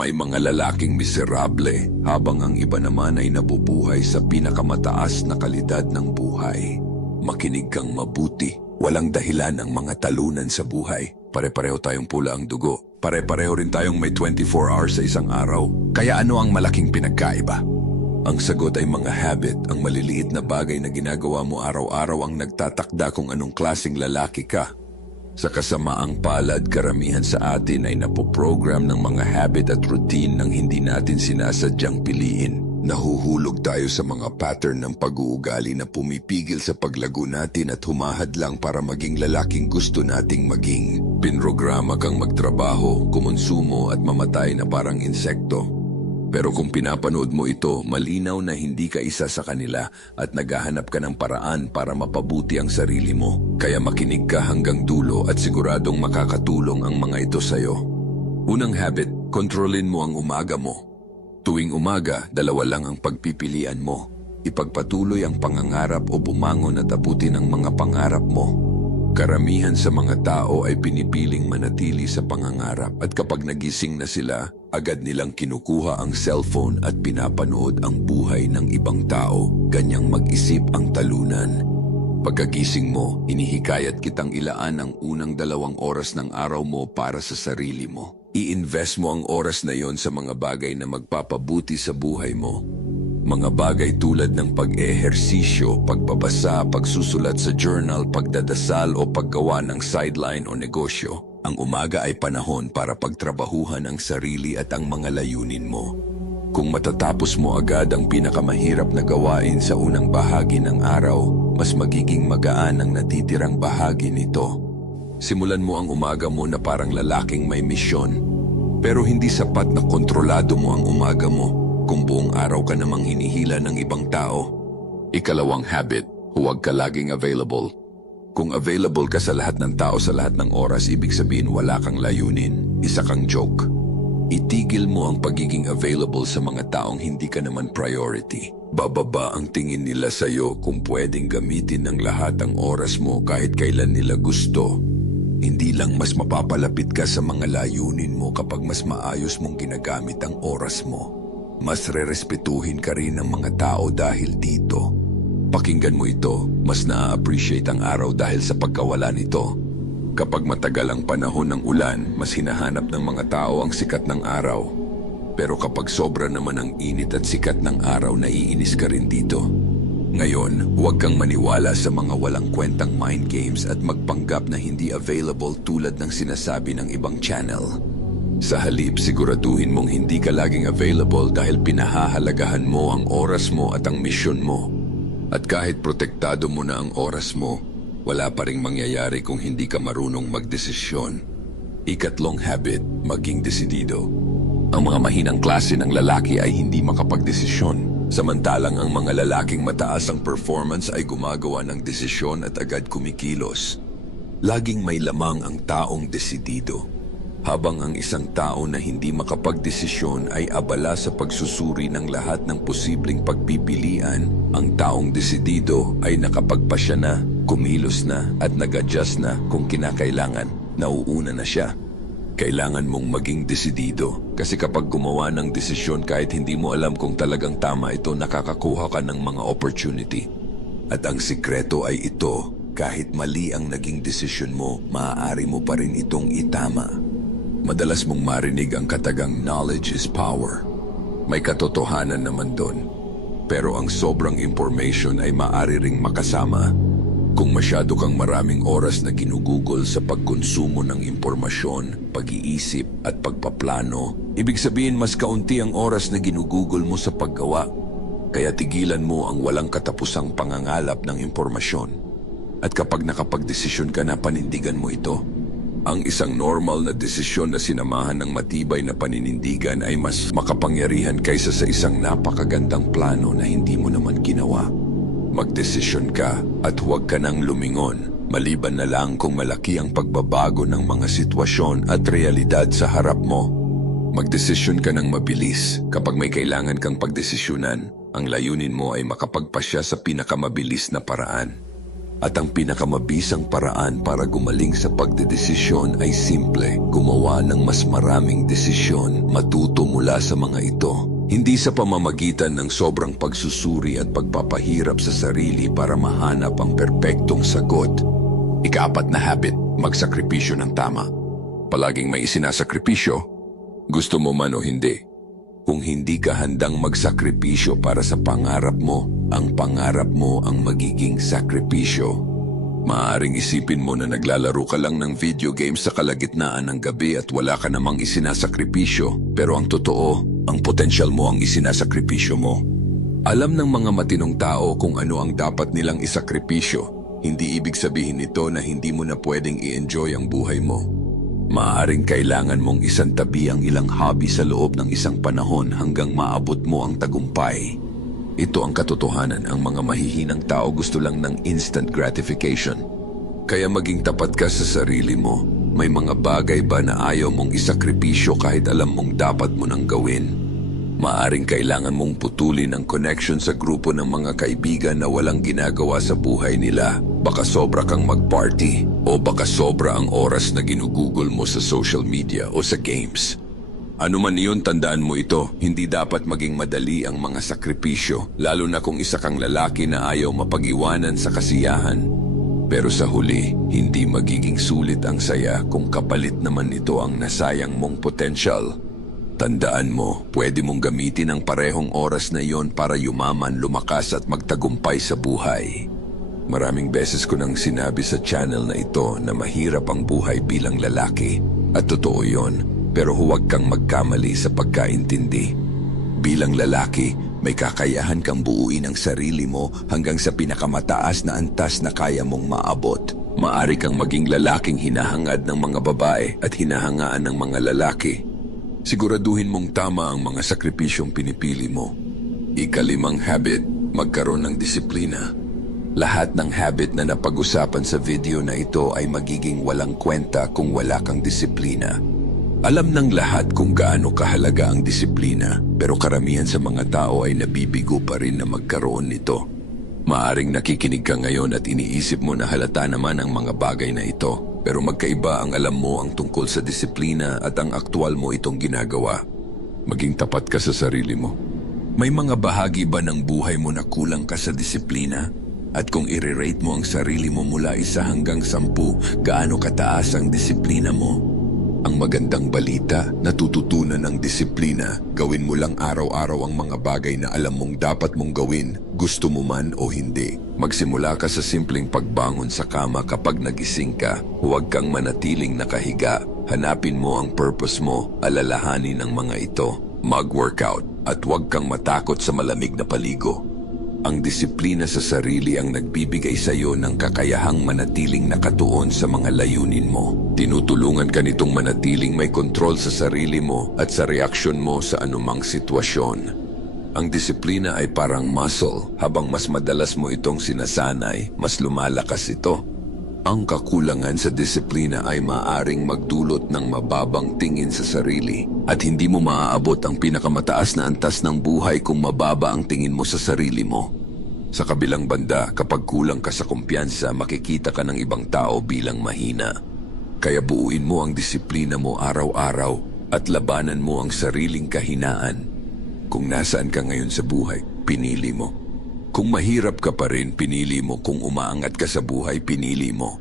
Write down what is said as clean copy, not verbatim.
May mga lalaking miserable habang ang iba naman ay nabubuhay sa pinakamataas na kalidad ng buhay. Makinig kang mabuti. Walang dahilan ang mga talunan sa buhay. Pare-pareho tayong pula ang dugo. Pare-pareho rin tayong may 24 hours sa isang araw. Kaya ano ang malaking pinagkaiba? Ang sagot ay mga habit. Ang maliliit na bagay na ginagawa mo araw-araw ang nagtatakda kung anong klaseng lalaki ka. Sa kasamaang palad, karamihan sa atin ay napoprogram ng mga habit at routine nang hindi natin sinasadyang piliin. Nahuhulog tayo sa mga pattern ng pag-uugali na pumipigil sa paglago natin at humahadlang para maging lalaking gusto nating maging. Pinrograma kang magtrabaho, kumonsumo at mamatay na parang insekto. Pero kung pinapanood mo ito, malinaw na hindi ka isa sa kanila at naghahanap ka ng paraan para mapabuti ang sarili mo. Kaya makinig ka hanggang dulo at siguradong makakatulong ang mga ito sa'yo. Unang habit, kontrolin mo ang umaga mo. Tuwing umaga, dalawa lang ang pagpipilian mo. Ipagpatuloy ang pangangarap o bumangon at abutin ang mga pangarap mo. Karamihan sa mga tao ay pinipiling manatili sa pangangarap at kapag nagising na sila, agad nilang kinukuha ang cellphone at pinapanood ang buhay ng ibang tao. Ganyang mag-isip ang talunan. Pagkagising mo, hinihikayat kitang ilaan ang unang 2 oras ng araw mo para sa sarili mo. I-invest mo ang oras na yon sa mga bagay na magpapabuti sa buhay mo. Mga bagay tulad ng pag-ehersisyo, pagbabasa, pagsusulat sa journal, pagdadasal o paggawa ng sideline o negosyo. Ang umaga ay panahon para pagtrabahuhan ang sarili at ang mga layunin mo. Kung matatapos mo agad ang pinakamahirap na gawain sa unang bahagi ng araw, mas magiging magaan ang natitirang bahagi nito. Simulan mo ang umaga mo na parang lalaking may misyon. Pero hindi sapat na kontrolado mo ang umaga mo kung buong araw ka namang hinihila ng ibang tao. Ikalawang habit, huwag ka laging available. Kung available ka sa lahat ng tao sa lahat ng oras, ibig sabihin wala kang layunin, isa kang joke. Itigil mo ang pagiging available sa mga taong hindi ka naman priority. Bababa ang tingin nila sa'yo kung pwedeng gamitin ng lahat ang oras mo kahit kailan nila gusto. Hindi lang mas mapapalapit ka sa mga layunin mo kapag mas maayos mong ginagamit ang oras mo. Mas rerespetuhin ka rin ng mga tao dahil dito. Pakinggan mo ito, mas na-appreciate ang araw dahil sa pagkawala nito. Kapag matagal ang panahon ng ulan, mas hinahanap ng mga tao ang sikat ng araw. Pero kapag sobra naman ang init at sikat ng araw, naiinis ka rin dito. Ngayon, huwag kang maniwala sa mga walang kwentang mind games at magpanggap na hindi available tulad ng sinasabi ng ibang channel. Sa halip, siguraduhin mong hindi ka laging available dahil pinahahalagahan mo ang oras mo at ang misyon mo. At kahit protektado mo na ang oras mo, wala pa ring mangyayari kung hindi ka marunong magdesisyon. Ikatlong habit, maging desidido. Ang mga mahinang klase ng lalaki ay hindi makapagdesisyon. Samantalang ang mga lalaking mataas ang performance ay gumagawa ng desisyon at agad kumikilos. Laging may lamang ang taong desidido. Habang ang isang tao na hindi makapagdesisyon ay abala sa pagsusuri ng lahat ng posibleng pagpipilian, ang taong desidido ay nakapagpasya na, kumilos na at nag-adjust na kung kinakailangan. Nauuna na siya. Kailangan mong maging desidido kasi kapag gumawa ng desisyon kahit hindi mo alam kung talagang tama ito, nakakakuha ka ng mga opportunity. At ang sikreto ay ito, kahit mali ang naging desisyon mo, maaari mo pa rin itong itama. Madalas mong marinig ang katagang knowledge is power. May katotohanan naman doon. Pero ang sobrang information ay maaari ring makasama. Kung masyado kang maraming oras na ginugugol sa pagkonsumo ng impormasyon, pag-iisip at pagpaplano, ibig sabihin mas kaunti ang oras na ginugugol mo sa paggawa. Kaya tigilan mo ang walang katapusang pangangalap ng impormasyon. At kapag nakapagdesisyon ka na, panindigan mo ito. Ang isang normal na desisyon na sinamahan ng matibay na paninindigan ay mas makapangyarihan kaysa sa isang napakagandang plano na hindi mo naman ginawa. Magdesisyon ka at huwag ka nang lumingon, maliban na lang kung malaki ang pagbabago ng mga sitwasyon at realidad sa harap mo. Magdesisyon ka ng mabilis. Kapag may kailangan kang pagdesisyunan, ang layunin mo ay makapagpasya sa pinakamabilis na paraan. At ang pinakamabisang paraan para gumaling sa pagdedesisyon ay simple, gumawa ng mas maraming desisyon, matuto mula sa mga ito. Hindi sa pamamagitan ng sobrang pagsusuri at pagpapahirap sa sarili para mahanap ang perpektong sagot. Ika-4 na habit, magsakripisyo ng tama. Palaging may isinasakripisyo, gusto mo man o hindi. Kung hindi ka handang magsakripisyo para sa pangarap mo, ang pangarap mo ang magiging sakripisyo. Maaaring isipin mo na naglalaro ka lang ng video games sa kalagitnaan ng gabi at wala ka namang isinasakripisyo, pero ang totoo, ang potensyal mo ang isinasakripisyo mo. Alam ng mga matinong tao kung ano ang dapat nilang isakripisyo. Hindi ibig sabihin nito na hindi mo na pwedeng i-enjoy ang buhay mo. Maaaring kailangan mong isantabi ang ilang hobby sa loob ng isang panahon hanggang maabot mo ang tagumpay. Ito ang katotohanan, ang mga mahihinang tao gusto lang ng instant gratification. Kaya maging tapat ka sa sarili mo. May mga bagay ba na ayaw mong isakripisyo kahit alam mong dapat mo nang gawin? Maaring kailangan mong putulin ang connection sa grupo ng mga kaibigan na walang ginagawa sa buhay nila. Baka sobra kang mag-party o baka sobra ang oras na ginugugol mo sa social media o sa games. Ano man iyon, tandaan mo ito, hindi dapat maging madali ang mga sakripisyo, lalo na kung isa kang lalaki na ayaw mapag-iwanan sa kasiyahan. Pero sa huli, hindi magiging sulit ang saya kung kapalit naman ito ang nasayang mong potensyal. Tandaan mo, pwede mong gamitin ang parehong oras na iyon para yumaman, lumakas at magtagumpay sa buhay. Maraming beses ko nang sinabi sa channel na ito na mahirap ang buhay bilang lalaki. At totoo yon, pero huwag kang magkamali sa pagkaintindi. Bilang lalaki, may kakayahan kang buuin ang sarili mo hanggang sa pinakamataas na antas na kaya mong maabot. Maari kang maging lalaking hinahangad ng mga babae at hinahangaan ng mga lalaki. Siguraduhin mong tama ang mga sakripisyong pinipili mo. Ika-5 habit, magkaroon ng disiplina. Lahat ng habit na napag-usapan sa video na ito ay magiging walang kwenta kung wala kang disiplina. Alam ng lahat kung gaano kahalaga ang disiplina, pero karamihan sa mga tao ay nabibigo pa rin na magkaroon nito. Maaring nakikinig ka ngayon at iniisip mo na halata naman ang mga bagay na ito, pero magkaiba ang alam mo ang tungkol sa disiplina at ang aktwal mo itong ginagawa. Maging tapat ka sa sarili mo. May mga bahagi ba ng buhay mo na kulang ka sa disiplina? At kung i-rate mo ang sarili mo mula 1 hanggang 10, gaano kataas ang disiplina mo? Ang magandang balita, natututunan ng disiplina. Gawin mo lang araw-araw ang mga bagay na alam mong dapat mong gawin, gusto mo man o hindi. Magsimula ka sa simpleng pagbangon sa kama kapag nagising ka. Huwag kang manatiling nakahiga. Hanapin mo ang purpose mo, alalahanin ang mga ito. Mag-workout at huwag kang matakot sa malamig na paligo. Ang disiplina sa sarili ang nagbibigay sa iyo ng kakayahang manatiling nakatuon sa mga layunin mo. Tinutulungan ka nitong manatiling may kontrol sa sarili mo at sa reaksyon mo sa anumang sitwasyon. Ang disiplina ay parang muscle. Habang mas madalas mo itong sinasanay, mas lumalakas ito. Ang kakulangan sa disiplina ay maaring magdulot ng mababang tingin sa sarili at hindi mo maaabot ang pinakamataas na antas ng buhay kung mababa ang tingin mo sa sarili mo. Sa kabilang banda, kapag kulang ka sa kumpiyansa, makikita ka ng ibang tao bilang mahina. Kaya buuin mo ang disiplina mo araw-araw at labanan mo ang sariling kahinaan. Kung nasaan ka ngayon sa buhay, pinili mo. Kung mahirap ka pa rin, pinili mo. Kung umaangat ka sa buhay, pinili mo.